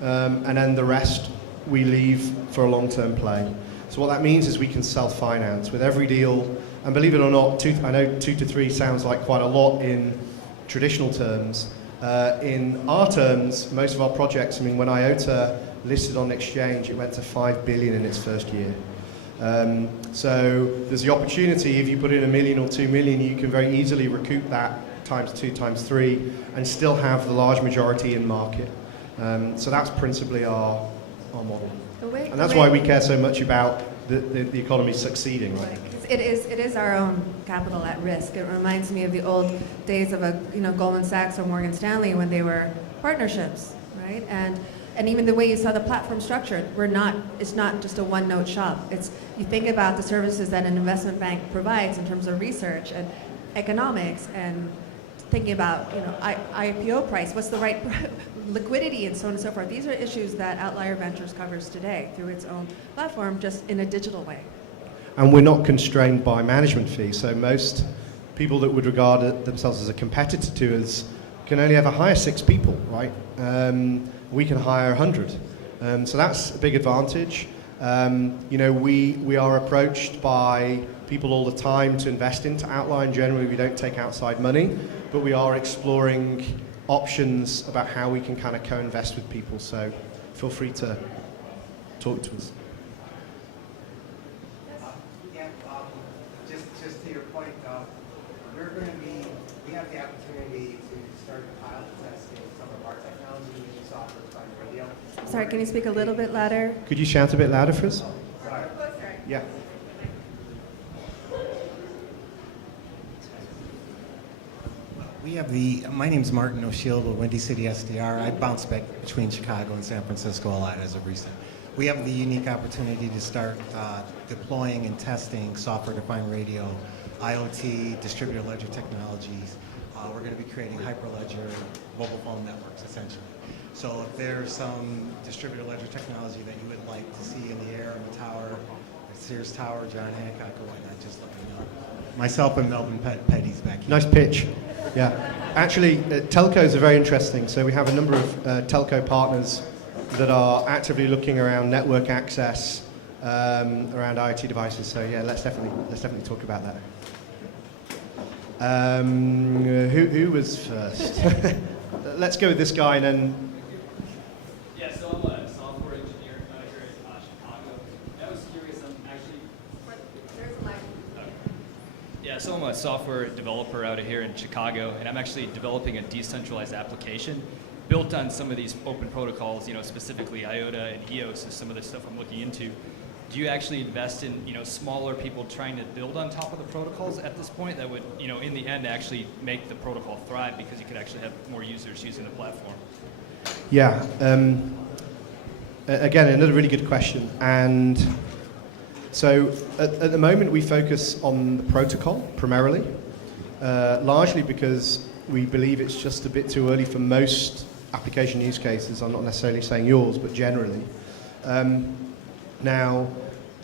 and then the rest we leave for a long-term play. So what that means is we can self-finance with every deal, and believe it or not, I know 2 to 3 sounds like quite a lot in traditional terms. In our terms, most of our projects, I mean, when IOTA listed on exchange, it went to 5 billion in its first year. So there's the opportunity, if you put in $1 million or 2 million, you can very easily recoup that times 2, times 3, and still have the large majority in market. So that's principally our model. And that's why we care so much about the economy succeeding, right? It is our own capital at risk. It reminds me of the old days of Goldman Sachs or Morgan Stanley when they were partnerships, right? And even the way you saw the platform structured, it's not just a one-note shop. You think about the services that an investment bank provides in terms of research and economics and thinking about IPO price, what's the right liquidity, and so on and so forth. These are issues that Outlier Ventures covers today through its own platform, just in a digital way. And we're not constrained by management fees. So most people that would regard themselves as a competitor to us can only ever hire 6 people, right? We can hire 100. So that's a big advantage. We are approached by people all the time to invest into Outlier. Generally, we don't take outside money, but we are exploring options about how we can kind of co-invest with people. So feel free to talk to us. Just to your point, we have the opportunity to start pilot testing some of our technology using software by radio. Sorry, can you speak a little bit louder? Could you shout a bit louder for us? Sorry. Yeah. We have my name's Martin O'Shield with Windy City SDR. I bounce back between Chicago and San Francisco a lot as of recent. We have the unique opportunity to start deploying and testing software-defined radio IoT, distributed ledger technologies. We're going to be creating hyperledger mobile phone networks, essentially. So if there's some distributed ledger technology that you would like to see in the air in the tower, the Sears Tower, John Hancock, or whatnot, just let me know. Myself and Melvin Petty's back here. Nice pitch. Yeah. Actually, telcos are very interesting. So we have a number of telco partners that are actively looking around network access, around IoT devices. So yeah, let's definitely talk about that. Who was first? Let's go with this guy and then. Yeah, so I'm a software engineer out here in Chicago. And I was curious, I'm actually. There's a mic. Yeah, so I'm a software developer out here in Chicago, and I'm actually developing a decentralized application built on some of these open protocols, specifically IOTA and EOS is some of the stuff I'm looking into. Do you actually invest in, smaller people trying to build on top of the protocols at this point that would, in the end actually make the protocol thrive because you could actually have more users using the platform? Yeah. Again, another really good question. And so at the moment we focus on the protocol primarily, largely because we believe it's just a bit too early for most application use cases. I'm not necessarily saying yours, but generally. Now,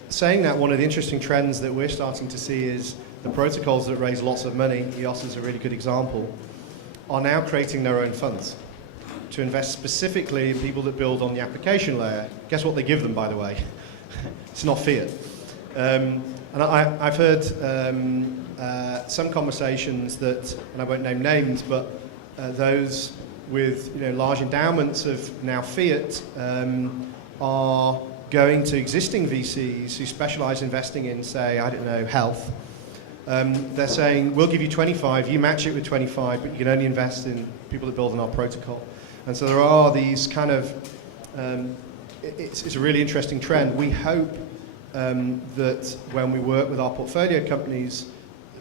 saying that, one of the interesting trends that we're starting to see is the protocols that raise lots of money, EOS is a really good example, are now creating their own funds to invest specifically in people that build on the application layer. Guess what they give them, by the way? It's not fiat. And I've heard some conversations that, and I won't name names, but those with large endowments of now fiat are going to existing VCs who specialize investing in, say, I don't know, health. They're saying, we'll give you 25, you match it with 25, but you can only invest in people that build on our protocol. And so there are these kind of, it's a really interesting trend. We hope that when we work with our portfolio companies,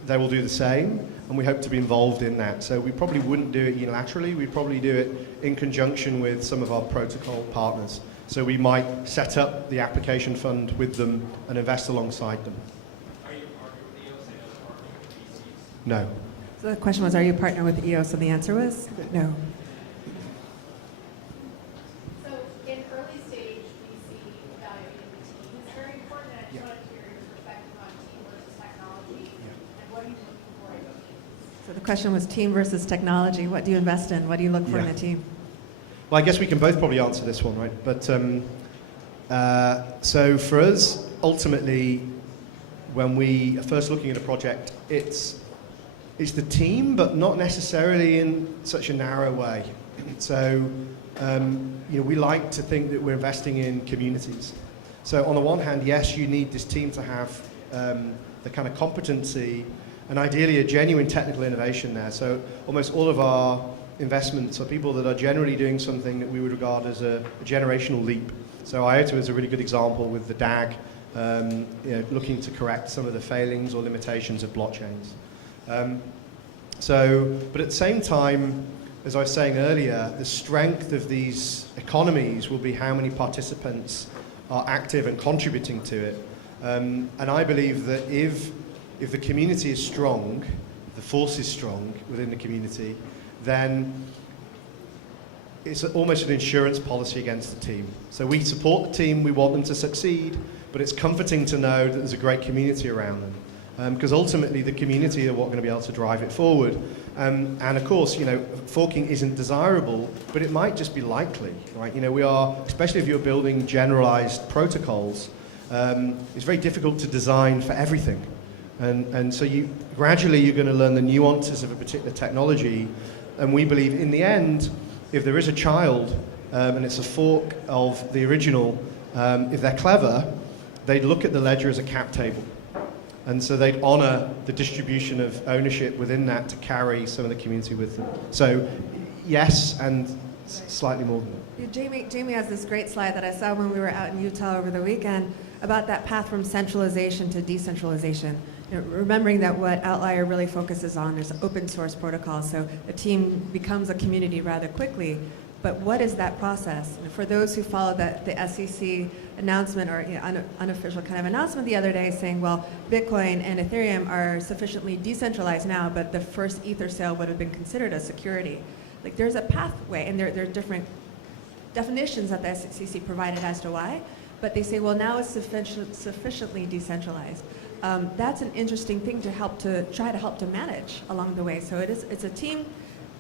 they will do the same, and we hope to be involved in that. So we probably wouldn't do it unilaterally, we'd probably do it in conjunction with some of our protocol partners. So we might set up the application fund with them and invest alongside them. Are you a partner with EOS and a partner with VCs? No. So the question was, are you a partner with EOS? And the answer was no. So in early stage VC evaluating the team is very important, and I just wanted to hear your perspective on team versus technology, and what are you looking for in a team? So the question was team versus technology. What do you invest in? What do you look for in a team? Well, I guess we can both probably answer this one, right? But so for us, ultimately, when we are first looking at a project, it's the team, but not necessarily in such a narrow way. So we like to think that we're investing in communities. So on the one hand, yes, you need this team to have the kind of competency and ideally a genuine technical innovation there. So almost all of our investments are people that are generally doing something that we would regard as a generational leap. So IOTA is a really good example with the DAG, looking to correct some of the failings or limitations of blockchains. But at the same time, as I was saying earlier, the strength of these economies will be how many participants are active and contributing to it. And I believe that if the community is strong, the force is strong within the community, then it's almost an insurance policy against the team. So we support the team, we want them to succeed, but it's comforting to know that there's a great community around them. Because ultimately the community are what are going to be able to drive it forward. And of course, forking isn't desirable, but it might just be likely, right? We are, especially if you're building generalized protocols, it's very difficult to design for everything. And so gradually you're going to learn the nuances of a particular technology. And we believe in the end, if there is a child and it's a fork of the original, if they're clever, they'd look at the ledger as a cap table. And so they'd honor the distribution of ownership within that to carry some of the community with them. So yes, and slightly more than that. Jamie has this great slide that I saw when we were out in Utah over the weekend about that path from centralization to decentralization. Remembering that what Outlier really focuses on is open source protocols, so a team becomes a community rather quickly. But what is that process? And for those who follow the SEC announcement or unofficial kind of announcement the other day saying, well, Bitcoin and Ethereum are sufficiently decentralized now, but the first Ether sale would have been considered a security. Like there's a pathway, and there are different definitions that the SEC provided as to why, but they say, well, now it's sufficiently decentralized. That's an interesting thing to try to help to manage along the way. So it's a team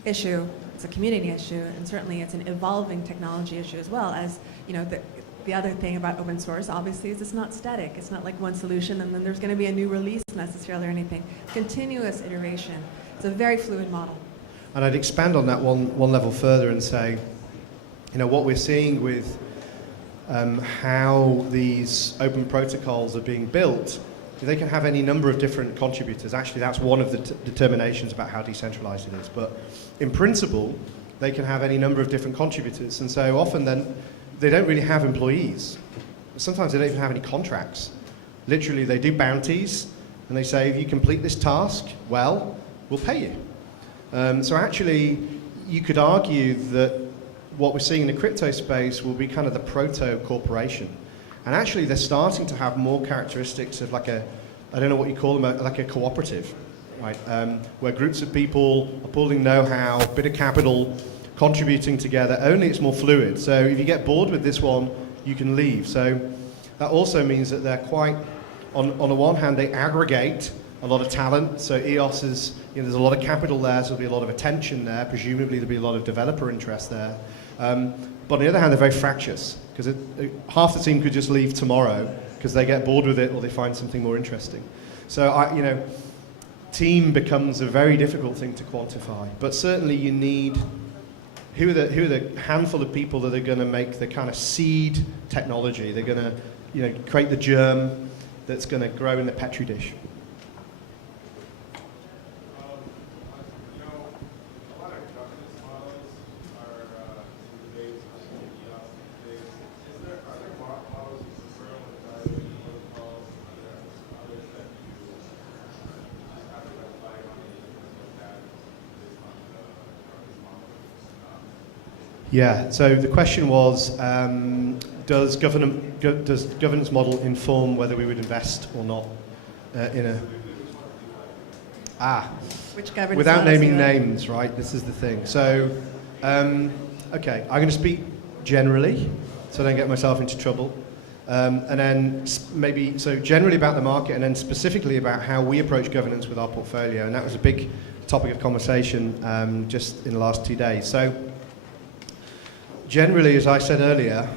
issue, it's a community issue, and certainly it's an evolving technology issue as well. As you know, the other thing about open source, obviously, is it's not static. It's not like one solution and then there's going to be a new release necessarily or anything. Continuous iteration. It's a very fluid model. And I'd expand on that one level further and say, you know, what we're seeing with how these open protocols are being built, they can have any number of different contributors. Actually, that's one of the determinations about how decentralized it is. But in principle, they can have any number of different contributors. And so often then, they don't really have employees. Sometimes they don't even have any contracts. Literally, they do bounties, and they say, if you complete this task, well, we'll pay you. So actually, you could argue that what we're seeing in the crypto space will be kind of the proto-corporation. And actually, they're starting to have more characteristics of like I don't know what you call them, like a cooperative, right? Where groups of people are pooling know-how, bit of capital, contributing together, only it's more fluid. So if you get bored with this one, you can leave. So that also means that they're quite, on the one hand, they aggregate a lot of talent. So EOS is, you know, there's a lot of capital there, so there'll be a lot of attention there. Presumably there'll be a lot of developer interest there. But on the other hand, they're very fractious, because half the team could just leave tomorrow because they get bored with it or they find something more interesting. So, you know, team becomes a very difficult thing to quantify. But certainly you need, who are the handful of people that are going to make the kind of seed technology? They're going to, you know, create the germ that's going to grow in the petri dish. Yeah, so the question was, does governance model inform whether we would invest or not in a... Which governance without models naming you like? names, right? This is the thing. So, okay, I'm going to speak generally, so I don't get myself into trouble. And then maybe, so generally about the market, and then specifically about how we approach governance with our portfolio. And that was a big topic of conversation just in the last 2 days. So, generally, as I said earlier,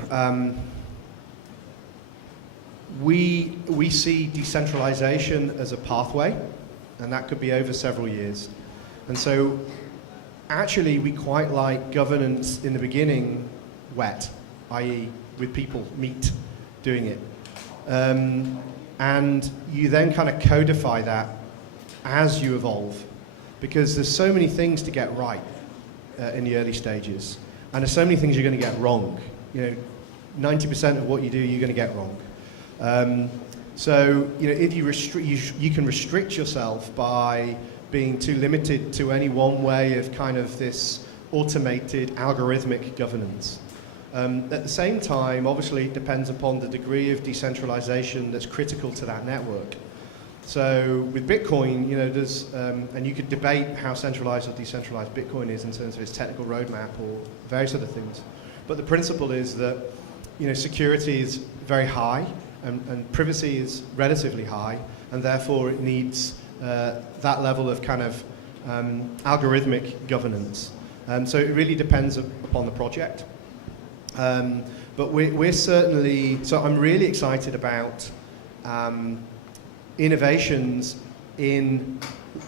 we see decentralization as a pathway, and that could be over several years. And so actually we quite like governance in the beginning wet, i.e. with people, meat, doing it. And you then kind of codify that as you evolve, because there's so many things to get right in the early stages. And there's so many things you're going to get wrong. You know, 90% of what you do, you're going to get wrong. So, you know, if you can restrict yourself by being too limited to any one way of kind of this automated algorithmic governance. At the same time, obviously, it depends upon the degree of decentralization that's critical to that network. So with Bitcoin, you know, there's, and you could debate how centralized or decentralized Bitcoin is in terms of its technical roadmap or various other things. But the principle is that, you know, security is very high and privacy is relatively high, and therefore it needs that level of kind of algorithmic governance. So it really depends upon the project. But we're certainly, so I'm really excited about innovations in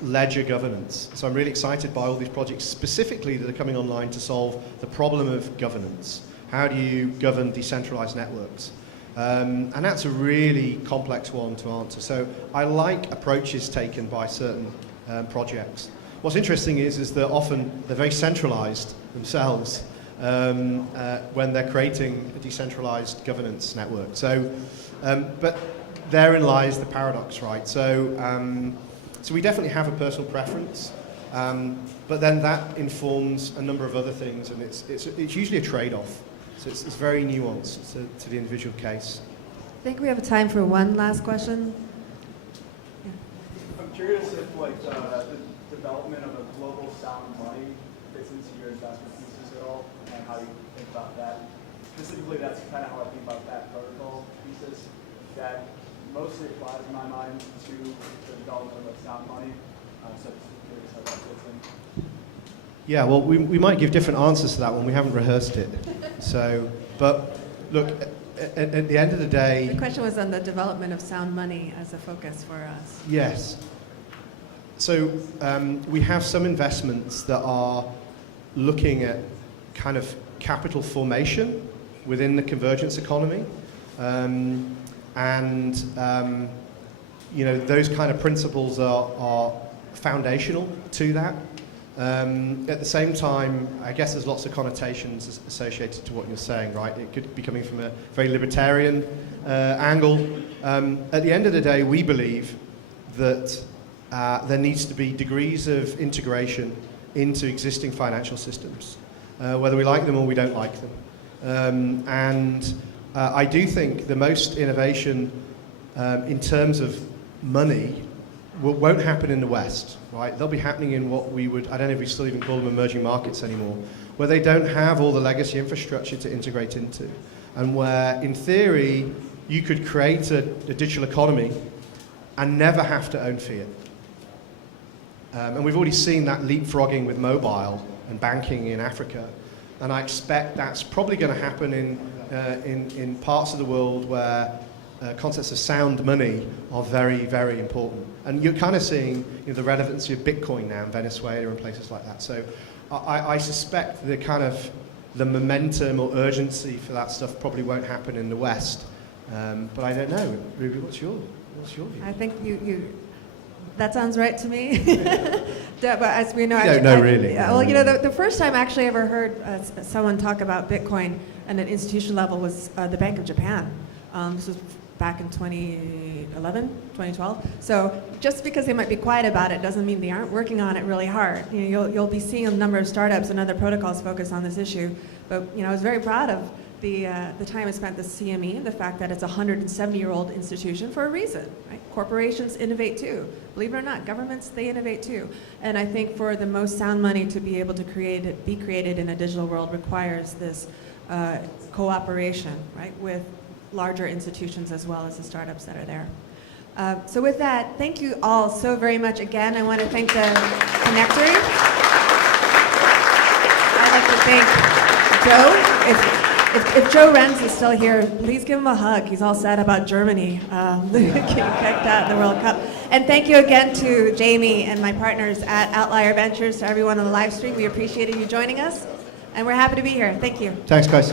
ledger governance. So I'm really excited by all these projects specifically that are coming online to solve the problem of governance. How do you govern decentralized networks? And that's a really complex one to answer. So I like approaches taken by certain projects. What's interesting is that often they're very centralized themselves when they're creating a decentralized governance network. So, but therein lies the paradox, right? So, so we definitely have a personal preference. But then that informs a number of other things, and it's usually a trade-off. So it's very nuanced to the individual case. I think we have time for one last question. I'm curious if the development of a global sound money fits into your investment thesis at all, and how you think about that. Specifically, that's kind of how I think about that protocol thesis, that mostly applies in my mind to the development of sound money. So I'm just curious how that fits in. Yeah, well, we might give different answers to that one. We haven't rehearsed it. So, but look, at the end of the day... The question was on the development of sound money as a focus for us. Yes. So we have some investments that are looking at kind of capital formation within the convergence economy. You know, those kind of principles are foundational to that. At the same time, I guess there's lots of connotations associated to what you're saying, right? It could be coming from a very libertarian angle. At the end of the day, we believe that there needs to be degrees of integration into existing financial systems, whether we like them or we don't like them. I do think the most innovation in terms of money won't happen in the West, right? They'll be happening in what we would, I don't know if we still even call them emerging markets anymore, where they don't have all the legacy infrastructure to integrate into, and where, in theory, you could create a digital economy and never have to own fiat. And we've already seen that leapfrogging with mobile and banking in Africa, and I expect that's probably going to happen in parts of the world where concepts of sound money are very, very important. And you're kind of seeing the relevancy of Bitcoin now in Venezuela and places like that. So I suspect the momentum or urgency for that stuff probably won't happen in the West. But I don't know. Ruby, what's your view? I think that sounds right to me. But as we know, You don't know really. Well, the first time I actually ever heard someone talk about Bitcoin at an institution level was the Bank of Japan. This was back in 2011, 2012. So just because they might be quiet about it doesn't mean they aren't working on it really hard. You'll be seeing a number of startups and other protocols focus on this issue. But I was very proud of the time I spent at the CME, the fact that it's a 170-year-old institution for a reason. Right? Corporations innovate too. Believe it or not, governments, they innovate too. And I think for the most sound money to be able to be created in a digital world requires this cooperation, right, with larger institutions as well as the startups that are there. So with that, thank you all so very much again. I want to thank the Connectory. I'd like to thank Joe. If Joe Renz is still here, please give him a hug. He's all sad about Germany getting kicked out in the World Cup. And thank you again to Jamie and my partners at Outlier Ventures, to everyone on the live stream. We appreciated you joining us, and we're happy to be here. Thank you. Thanks, guys.